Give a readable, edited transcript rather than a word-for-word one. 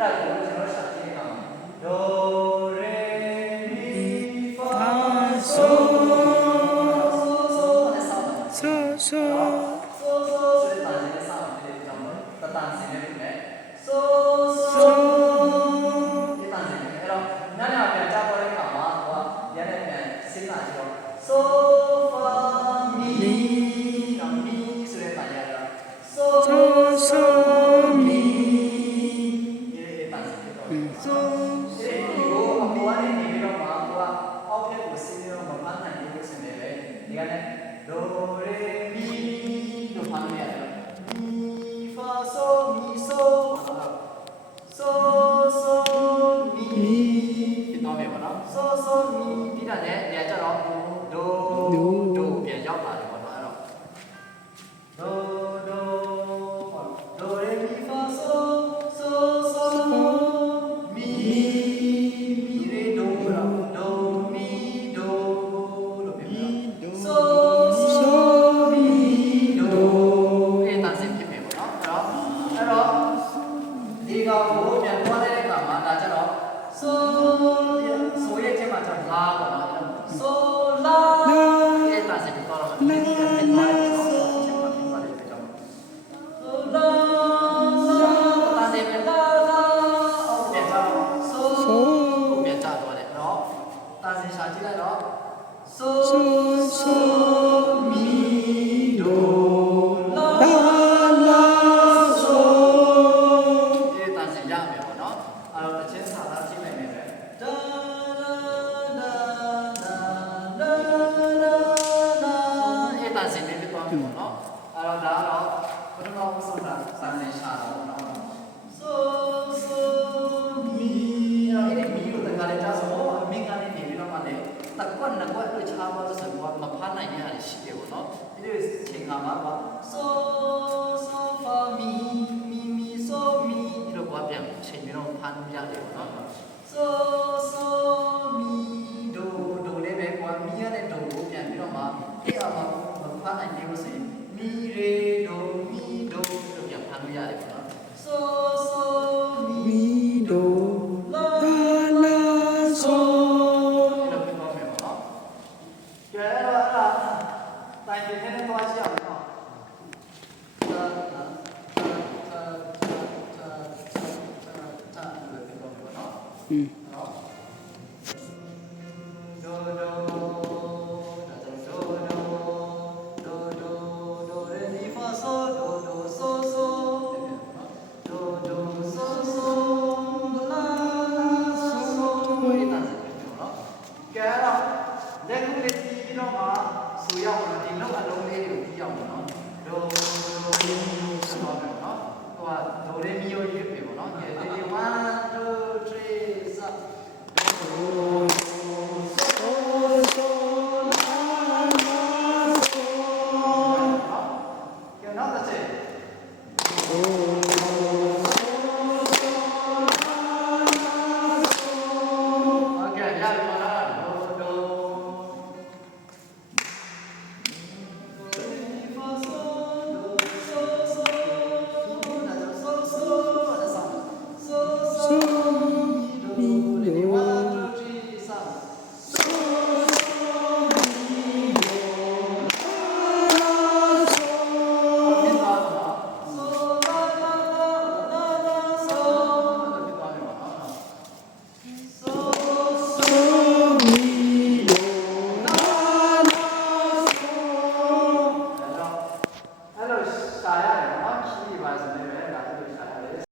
ဒါကိုကျွန်တော်ရှာကြည့်ရအောင်ဒိုရေမီဖာဆိုဆိုဆိုတဲ့တန်တဲ့ဆောင်းတဲ့ကြောင့်တတန်စင်းနေပြီဆိုဒီတန်စင်းအဲ့တော့နားနာပြန်ကြားပေါ်တဲ့အခါမှာဟိုကရတဲ့ပြန်စဉ်းစားကြည့်တော့ဆိုဖာမီနော်မီဆိုတဲ့တန်ရတော့ဆိုမီဒီတန်စင်းတော့ဆိုဒီကိုအပေါ်ကနေနေပြီးတော့မှဟိုကအောက်ထပ်ကိုဆင်းပြီးတော့မမှန်နိုင်ဘူးလို့ဆင်းနေပဲဒီကနေ့ဒိုရေမီလို့ဖမ်းနေရတယ်မီဖာဆိုမီဆိုမီဒီတော့မြေပါနော်ဆိုမီဒီကနေ့ညကြတော့ဒိုပြန်ရောက်လာတယ်ပေါ့နော်အဲ့တော့ဒိုရေမီဖာဆိုမီရေဒိုမီဒိုလို့ပြန်ဆိုမီဒိုအဲ့ဒါစင်ဖြစ်မယ်ပေါ့နော်အဲ့တော့ဒီကောင်ကိုပြန်သွားတဲ့အခါမှာဒါကြတော့ဆိုရဲ့ချက်မှာကျတော့လာပေါ့နော်ဆိုလာအဲ့ဒါစင်ပြောတော့ဒီကနေ့သွားတယ်နော်ချက်မှာဖြစ်သွားတဲ့ကြောင့်ဆိုလာတာနေပြန်လာအော်ပြန်ကြတော့ဆိုပြန်ကြတော့တယ်နော်တာစင်ရှာကြည့်လိုက်တော့ဆိုမီဒိုလာဆိုဒီတန်စင်ရမယ်ပေါ့နော်အဲ့တော့တစ်ချင်းစာသားကြည့်လိုက်မယ်ပဲဒါအဲ့တန်စင်လေးပြသွားပြီပေါ့နော်အဲ့တော့ဒါတော့ပထမဆုံးတာစာစင်ရှာတော့နော်ဆိုမီအဲ့ဒီမီကိုတခါလေကြားဆိုအမင်းကနေနေပြီးတော့မှလည်းတကွက်နှစ်ကွက်လို့ချားပါလို့ဆိုတော့မဖားနိုင်ရတာရှိတယ်ပေါ့နော်ဒီလိုချိန်ခါမှာပါဆိုဖာမီဆိုမီဒီလိုဘာပြန်ချိန်ပြီးတော့ဖားလို့ရတယ်ပေါ့နော်ဆိုမီဒိုလေးပဲကွာမီရတဲ့ဒိုကိုပြန်ပြီးတော့မှအဲ့အမှာမဖားနိုင်သေးဘူးဆိုရင်မီရေဒိုလို့ပြန်ဖားလို့ရတယ်ပေါ့နော်ဆိုမီဒိုလာဆိုအဲ့လိုပြောမယ်ပေါ့နော်ကဲအဲ့ဒါတိုင်တင်နေတော့ကြည့်အောင်နော်嗯。